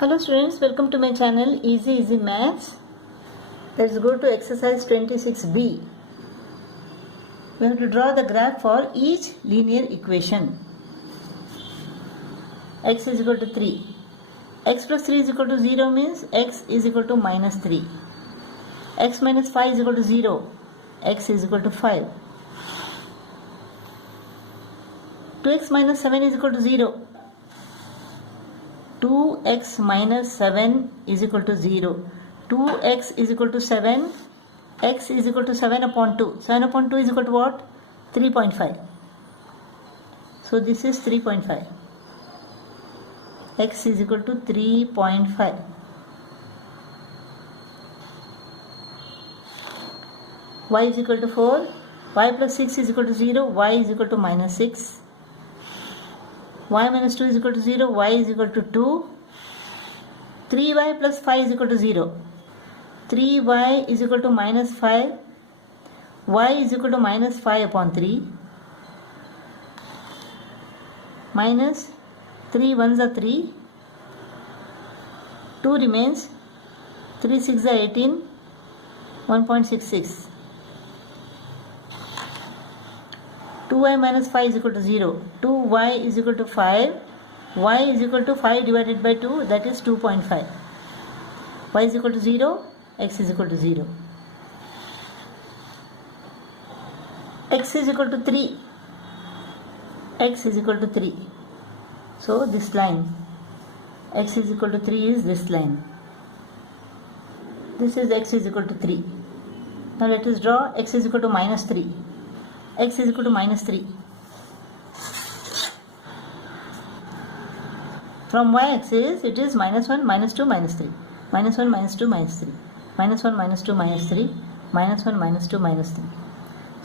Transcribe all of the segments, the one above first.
Hello students, welcome to my channel Easy Maths. Let's go to exercise 26b. We have to draw the graph for each linear equation. X is equal to 3. X plus 3 is equal to 0 means x is equal to minus 3. X minus 5 is equal to 0. X is equal to 5. 2x minus 7 is equal to 0. 2x minus 7 is equal to 0. 2x is equal to 7. X is equal to 7 upon 2. 7 upon 2 is equal to what? 3.5. So this is 3.5. X is equal to 3.5. Y is equal to 4. Y plus 6 is equal to 0. Y is equal to minus 6. Y minus 2 is equal to 0, y is equal to 2. 3y plus 5 is equal to 0. 3y is equal to minus 5. Y is equal to minus 5 upon 3. Minus 3 ones are 3. 2 remains. 3 6 are 18. 1.66. 2y minus 5 is equal to 0. 2y is equal to 5. Y is equal to 5 divided by 2, that is 2.5. Y is equal to 0. X is equal to 0. X is equal to 3. X is equal to 3. So this line, x is equal to 3 is this line. This is x is equal to 3. Now let us draw x is equal to minus 3. X is equal to minus 3. From y-axis it is minus 1, minus 2, minus 3. Minus 1, minus 2, minus 3. Minus 1, minus 2, minus 3. Minus 1, minus 2, minus 3.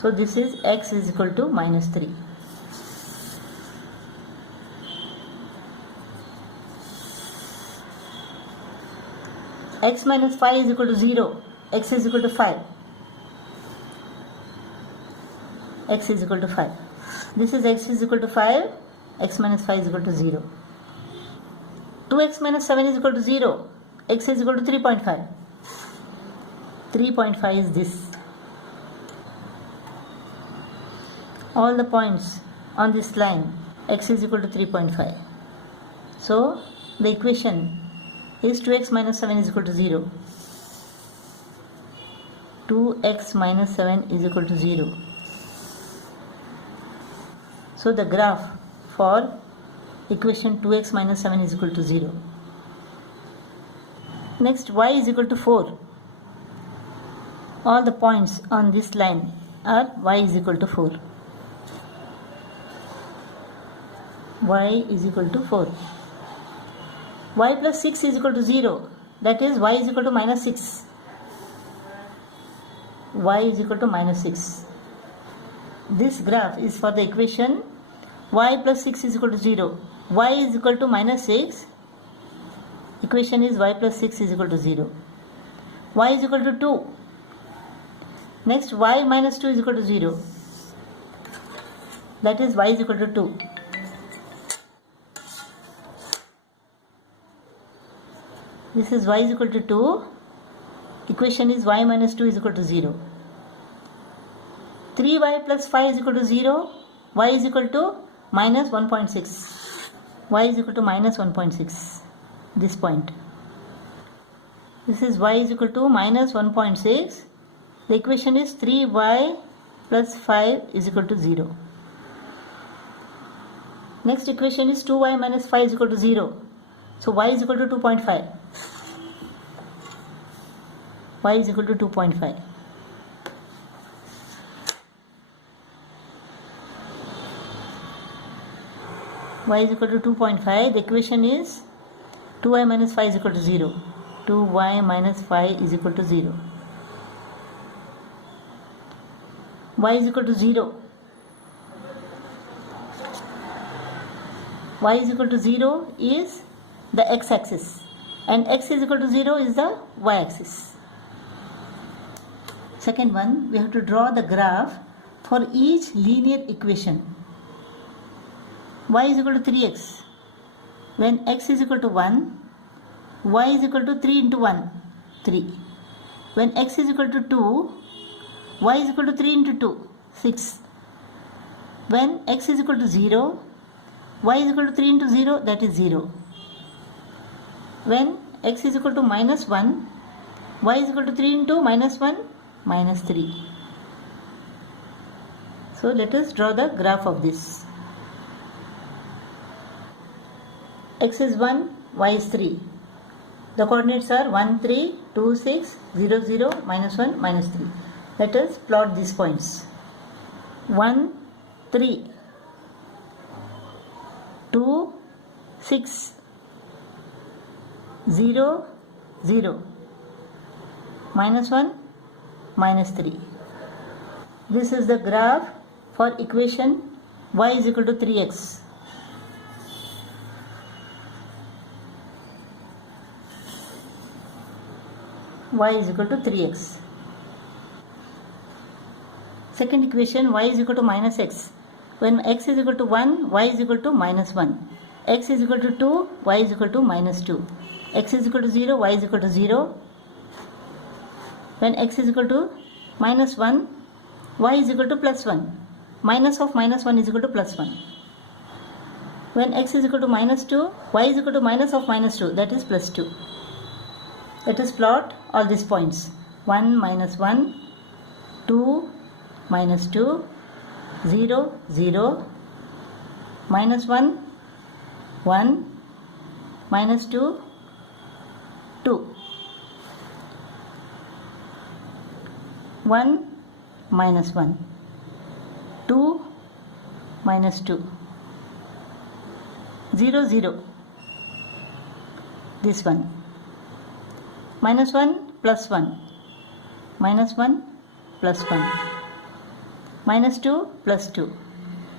So this is x is equal to minus 3. X minus 5 is equal to 0. X is equal to 5. X is equal to 5. This is x is equal to 5. X minus 5 is equal to 0. 2x minus 7 is equal to 0. X is equal to 3.5. 3.5 is this. All the points on this line, x is equal to 3.5. So the equation is 2x minus 7 is equal to 0. 2x minus 7 is equal to 0. So the graph for equation 2x minus 7 is equal to 0. Next, y is equal to 4. All the points on this line are y is equal to 4. Y is equal to 4. Y plus 6 is equal to 0. That is y is equal to minus 6. Y is equal to minus 6. This graph is for the equation y plus 6 is equal to 0. Y is equal to minus 6. Equation is y plus 6 is equal to 0. Y is equal to 2. Next, y minus 2 is equal to 0. That is y is equal to 2. This is y is equal to 2. Equation is y minus 2 is equal to 0. 3y plus 5 is equal to 0. Y is equal to minus 1.6. Y is equal to minus 1.6. This point. This is y is equal to minus 1.6. The equation is 3y plus 5 is equal to 0. Next equation is 2y minus 5 is equal to 0. So y is equal to 2.5. Y is equal to 2.5. Y is equal to 2.5. The equation is 2y minus 5 is equal to 0. 2y minus 5 is equal to 0. Y is equal to 0. Y is equal to 0 is the x-axis and x is equal to 0 is the y-axis. Second one, we have to draw the graph for each linear equation. Y is equal to 3x. When x is equal to 1, y is equal to 3 into 1, 3. When x is equal to 2, y is equal to 3 into 2, 6. When x is equal to 0, y is equal to 3 into 0, that is 0. When x is equal to minus 1, y is equal to 3 into minus 1, minus 3. So let us draw the graph of this. X is 1, y is 3. The coordinates are 1, 3, 2, 6, 0, 0, minus 1, minus 3. Let us plot these points. 1, 3, 2, 6, 0, 0, minus 1, minus 3. This is the graph for equation y is equal to 3x. Y is equal to 3x. Second equation, y is equal to minus x. When x is equal to 1, y is equal to minus 1. X is equal to 2, y is equal to minus 2. X is equal to 0, y is equal to 0. When x is equal to minus 1, y is equal to plus 1. Minus of minus 1 is equal to plus 1. When x is equal to minus 2, y is equal to minus of minus 2, that is plus 2. Let us plot all these points. 1, minus 1, 2, minus 2, 0, 0, minus 1, 1, minus 2, 2. 1, minus 1, 2, minus 2, 0, 0, this one, minus 1, plus 1, minus 1, plus 1, minus 2, plus 2,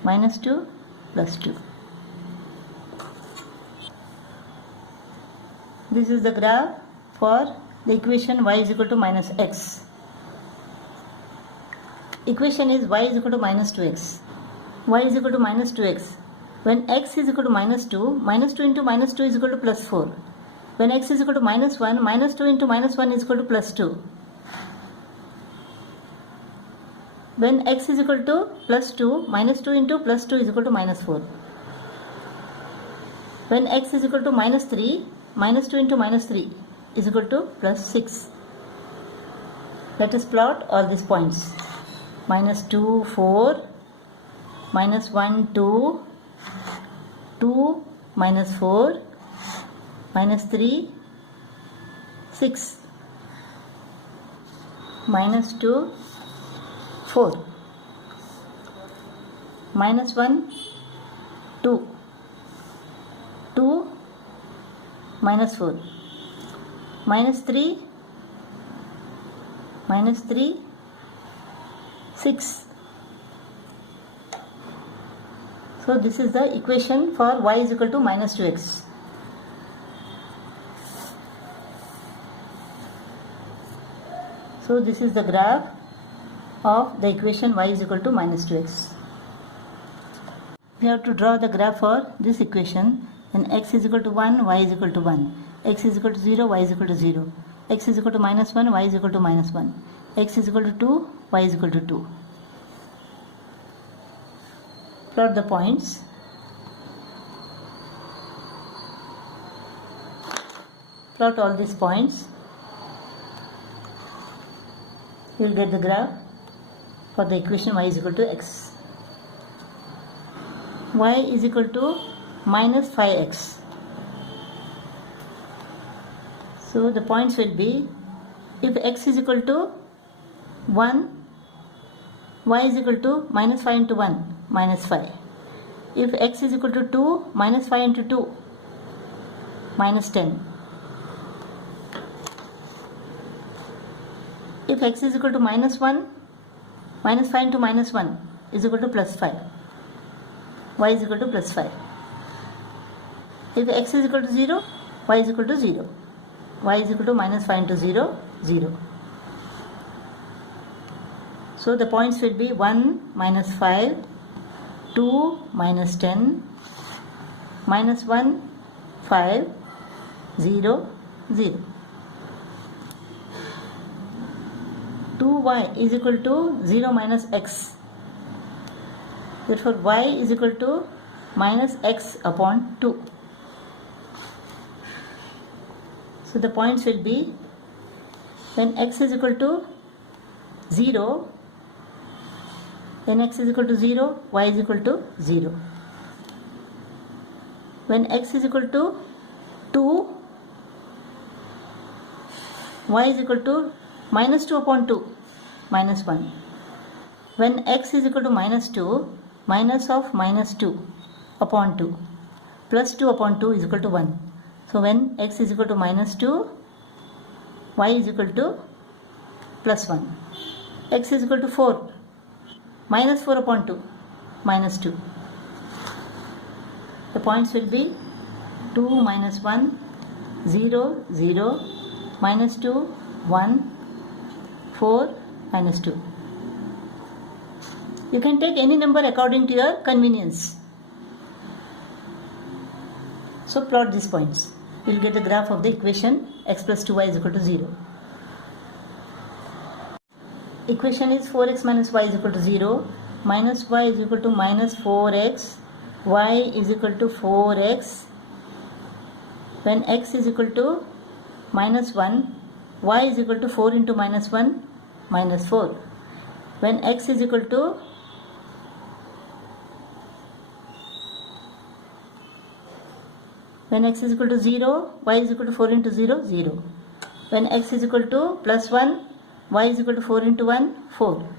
minus 2, plus 2. This is the graph for the equation y is equal to minus x. Equation is y is equal to minus 2x. Y is equal to minus 2x. When x is equal to minus 2, minus 2 into minus 2 is equal to plus 4. When x is equal to minus 1, minus 2 into minus 1 is equal to plus 2. When x is equal to plus 2, minus 2 into plus 2 is equal to minus 4. When x is equal to minus 3, minus 2 into minus 3 is equal to plus 6. Let us plot all these points. Minus 2, 4, minus 1, 2, 2, minus 4, minus 3, 6, minus 2, 4, minus 1, 2, 2, minus 4, minus 3, 6. So this is the equation for y is equal to minus 2x. So this is the graph of the equation y is equal to minus 2x. We have to draw the graph for this equation. Then x is equal to 1, y is equal to 1. X is equal to 0, y is equal to 0. X is equal to minus 1, y is equal to minus 1. X is equal to 2, y is equal to 2. Plot the points. Plot all these points. You will get the graph for the equation y is equal to x. Y is equal to minus 5x. So the points will be, if x is equal to 1, y is equal to minus 5 into 1, minus 5. If x is equal to 2, minus 5 into 2, minus 10. If x is equal to minus 1, minus 5 into minus 1 is equal to plus 5. Y is equal to plus 5. If x is equal to 0, y is equal to 0. Y is equal to minus 5 into 0, 0. So the points will be 1, minus 5, 2, minus 10, minus 1, 5, 0, 0. 2y is equal to 0 minus x. Therefore, y is equal to minus x upon 2. So the points will be, when x is equal to 0, when x is equal to 0, y is equal to 0. When x is equal to 2, y is equal to minus 2 upon 2, minus 1. When x is equal to minus 2, minus of minus 2 upon 2, plus 2 upon 2 is equal to 1. So when x is equal to minus 2, y is equal to plus 1. X is equal to 4, minus 4 upon 2, minus 2. The points will be 2, minus 1, 0, 0, minus 2, 1, 4, minus 2. You can take any number according to your convenience. So plot these points. You will get the graph of the equation x plus 2y is equal to 0. Equation is 4x minus y is equal to 0, minus y is equal to minus 4x, y is equal to 4x. When x is equal to minus 1, y is equal to 4 into minus 1, minus 4. When x is equal to When x is equal to 0, y is equal to 4 into 0, 0. When x is equal to plus 1, y is equal to 4 into 1, 4.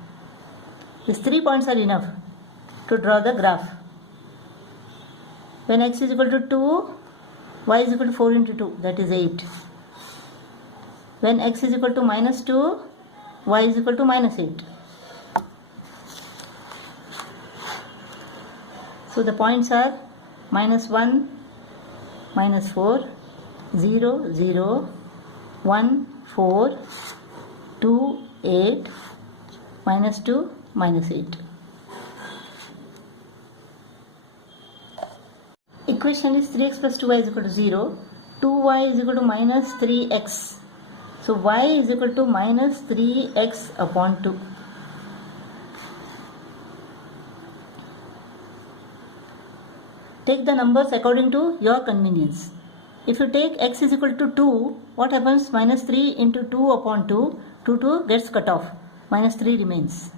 These 3 points are enough to draw the graph. When x is equal to 2, y is equal to 4 into 2, that is 8. When x is equal to minus 2, y is equal to minus 8. So the points are minus 1, minus 4, 0, 0, 1, 4, 2, 8, minus 2, minus 8. Equation is 3x plus 2y is equal to 0. 2y is equal to minus 3x. So y is equal to minus 3x upon 2. Take the numbers according to your convenience. If you take x is equal to 2, what happens? Minus 3 into 2 upon 2, 2 gets cut off. Minus 3 remains.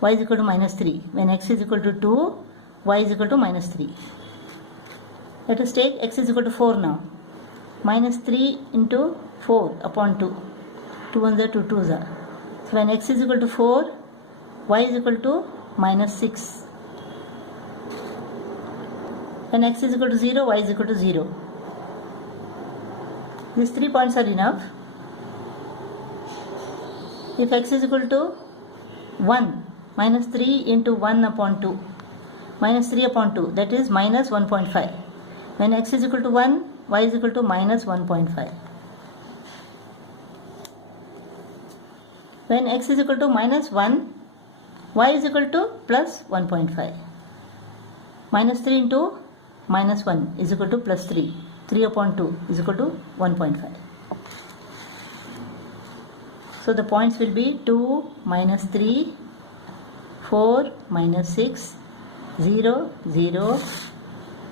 Y is equal to minus 3. When x is equal to 2, y is equal to minus 3. Let us take x is equal to 4 now. Minus 3 into 4 upon 2. 2 ones are 2 twos are. So when x is equal to 4, y is equal to minus 6. When x is equal to 0, y is equal to 0. These 3 points are enough. If x is equal to 1, minus 3 into 1 upon 2, minus 3 upon 2, that is minus 1.5. When x is equal to 1, y is equal to minus 1.5. When x is equal to minus 1, y is equal to plus 1.5. Minus 3 into minus 1 is equal to plus 3. 3 upon 2 is equal to 1.5. So the points will be 2, minus 3, 4, minus 6, 0, 0,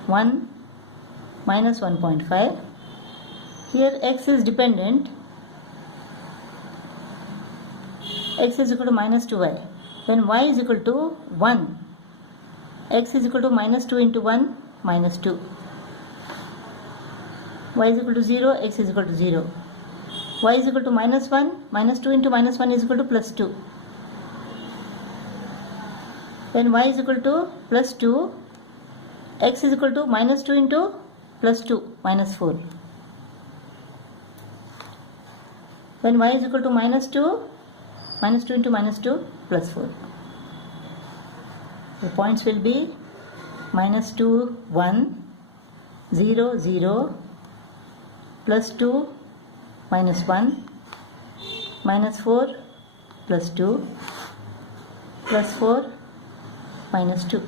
1, minus 1.5. Here x is dependent. X is equal to minus 2y. When y is equal to 1, x is equal to minus 2 into 1, minus 2. Y is equal to 0, x is equal to 0. Y is equal to minus 1, minus 2 into minus 1 is equal to plus 2. When y is equal to plus 2, x is equal to minus 2 into plus 2, minus 4. When y is equal to minus 2, minus 2 into minus 2, plus 4. The points will be minus 2, 1, 0, 0, plus 2, minus 1, minus 4, plus 2, plus 4, minus 2.